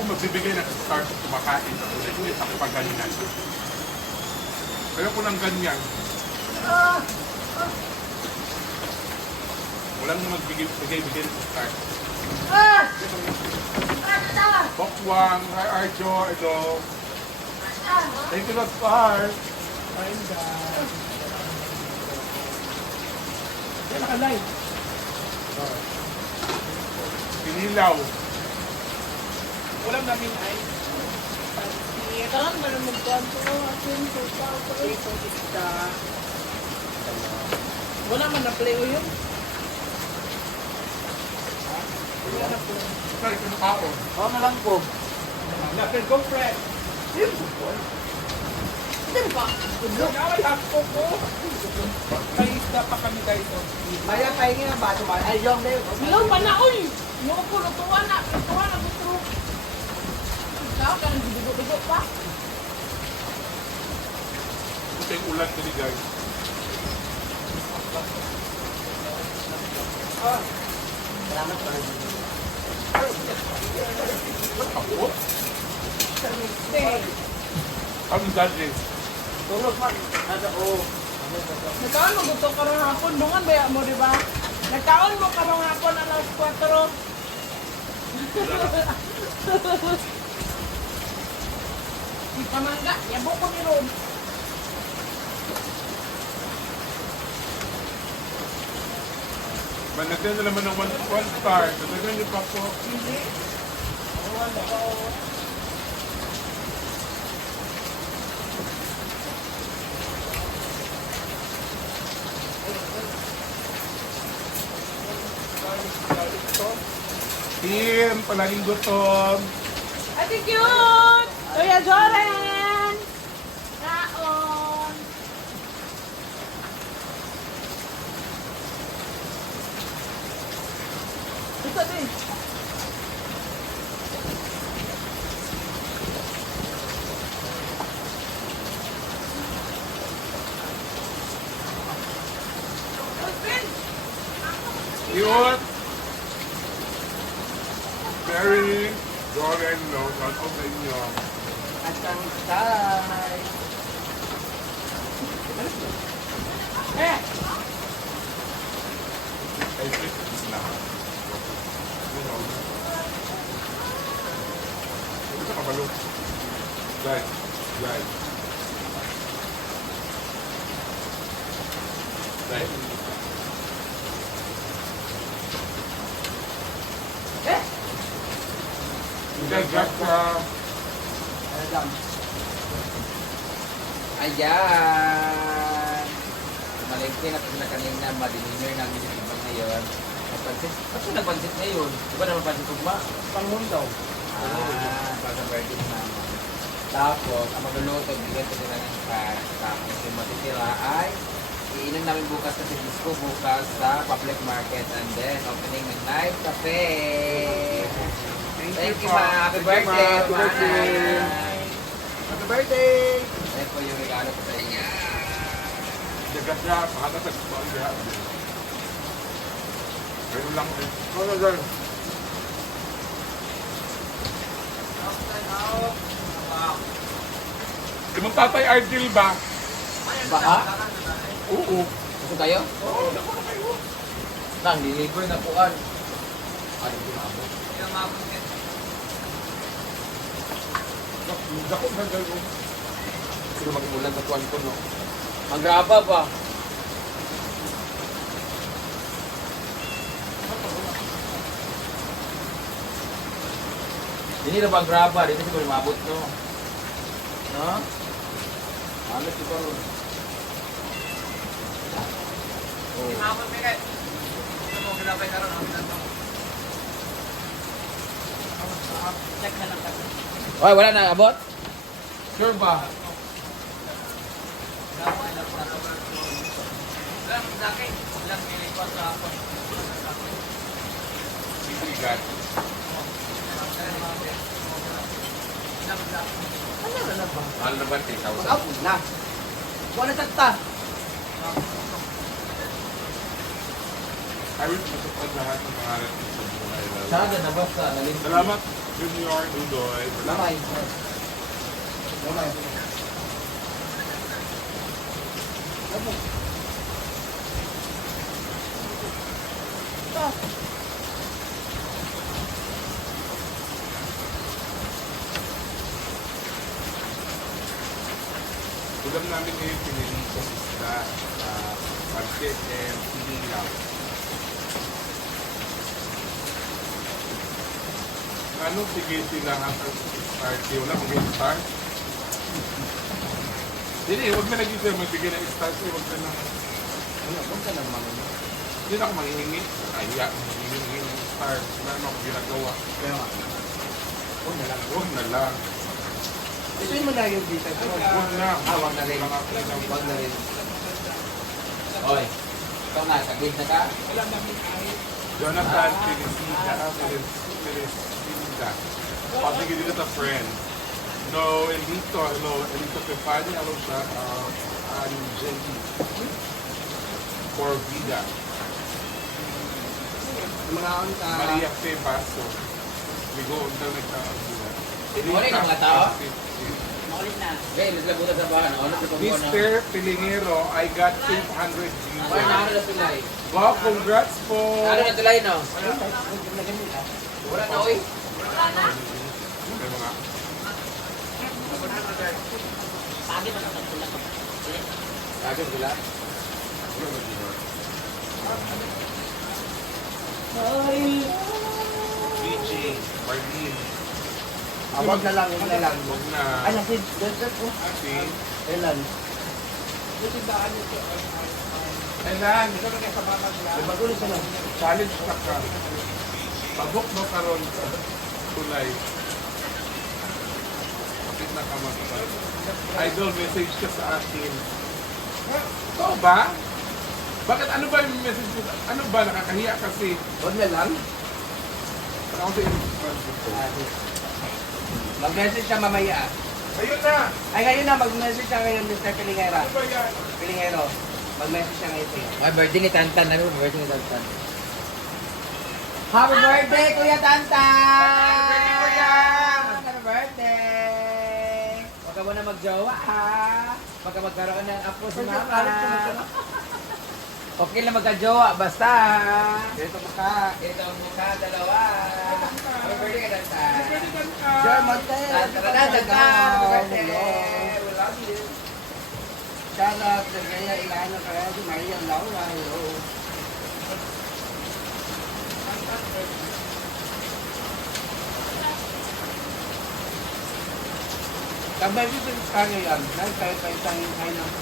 ako magbibigay ng start at kumakain sa ulit. Hindi ako pag ganyan. Ayoko ng ganyan. Walang magbigay ng start. Bokwang, hi Arjo, hello. Thank you lot, Par. Fine guys. Yan naka-live. Pinilaw. Ulam namin ay Karon man mo kuan ko akin so Ito isda. wala man na play yun. Wala na play. sorry, pinakaon. Oo na lang po. Natin, go friend. Hindi ba? Ay, hapko ko. May isda pa kami guys. Maya pahingi na ba? Ay, yung na yun. Ilaw pa na oy. Mo ko lutuan na gusto. Ikaw kan bigo-bigo pa. Ito yung ulan ko ni guys. Salamat pa rin. Ako? Hey. Ang dali. Tulog man. Nasa o. Nagkaon mo gusto karong hapon dungan baya mo di ba? Nagkaon mo karong hapon alas 4. Di pamangga, yabo ko ni Ron. Managyan na naman ng one star. Nalagyan niyo pa po. Hindi. Wala ka o. Tim, palaging gutom. Ate cute! Kuya Joren! Kaon! Ito din. Cute. Mary, Jordan, no, shout out sa inyo. At ang stay. Eh! Ay, please, na. Ito sa kabalo. Guys, guys. Guys. Eh! Guys, guys, Ano lang? Ayan. Malengke na pag na kanina, madininer namin yung ibang ngayon. Napansit. Ba't yung napansit ngayon? Di ba naman pansit ugma? pangon daw. Para sa birthday ni mama. Tapos, ang magluluto, bigyan ko nila ng cash. Tapos, yung matitira ay iinom namin bukas sa disco bukas sa public market and then opening ng night cafe. Thank you, ma. Happy birthday. Happy birthday. Happy birthday. Yan po yung regalo ko sa inyo. Jagat siya, pangalan sa gusto niya. Ganun lang eh. Ano dyan? Di magpapay Ardil ba? Baka? Oo. Gusto kayo? Oo, naku na kayo. Nang, deliver na po an. Ano yung mabot? Dako na gano'n. Sino mag-umulan sa kuwan ko, no? Magraba pa. Hindi na ba graba? Dito siguro mabot, no? No? Alas siguro. Oh. Check na lang kasi. Oy, wala na abot? Sure ba? Sisigan. Ano na ba? Mahal na ba? 10,000. Mag-upload na. Wala tagta. I wish matupad lahat ng pangalan ko sa buhay. Sana nabasa. Salamat. Junior, Dudoy. Lamay. Lamay. Ito. Ulam namin ngayon pinilitos isda, pancit and sinilaw. Ano sige sila hanggang start? Wala mag-start? Hindi, huwag na naging sila magbigay ng start. Huwag na lang. Ano, huwag ka naman. Hindi na ako manghihingi. Kaya, manghihingi ng start. Wala naman ako ginagawa. Kaya nga. Huwag na lang. Huwag na lang. Ito yung mga yung dito. Huwag na. Huwag na rin. Huwag na rin. Oy. Ikaw nga, sa gate na ka? Jonathan Felicita. Pati dito sa friend. No, Elito. Hello. Elito Pepani. Hello siya. Angeli. For Vida. Mga on ka. Maria P. Basso. Bigo. Ang daw nagkakagulat. Wala yung mga tao? Maulit na. Okay, let's go sa bahan. Ano sa pagbuhan na? Mr. Pilingero, I got 800 views. Wala na ano na tulay. Wow, congrats po! Ano na tulay, no? Wala na, oy. May mga Sabi ko lang. DJ, Marlene. Wag na lang, wag na lang. Huwag na. Ay, nasin. That's ko. Ate. Kailan? Kailan? Magulo ka lang. Challenge ka ka. Pabok mo karon sa tulay. Kapit na ka mag-start. Idol, message ka sa akin. Ito ba? Bakit ano ba yung message mo? Ano ba? Nakakahiya kasi. Wag na lang. Ako sa Instagram ko. Mag-message siya mamaya. Ayun na! Ay, ngayon na. Mag-message siya ngayon, Mr. Pilingera. Ano ba yan? Pilingero. Mag-message siya ngayon sa'yo. Ay, birthday ni Tantan. Ano ba birthday ni Tantan? Happy birthday, Kuya Tantan! Happy birthday, Kuya! Happy birthday! Huwag ka muna mag-jowa, ha? Huwag ka magkaroon ng apo si Mama. Okay lang magka-jowa, basta. Ito ang mukha, dalawa. Happy birthday ka, Tantan. Pwede ka! German Tantan, happy birthday! We love you. Shout out sa kaya Ilana kaya si Maria Laura. Hello. Kabay dito sa kanya yan. Dahil tayo pa isang kayo ng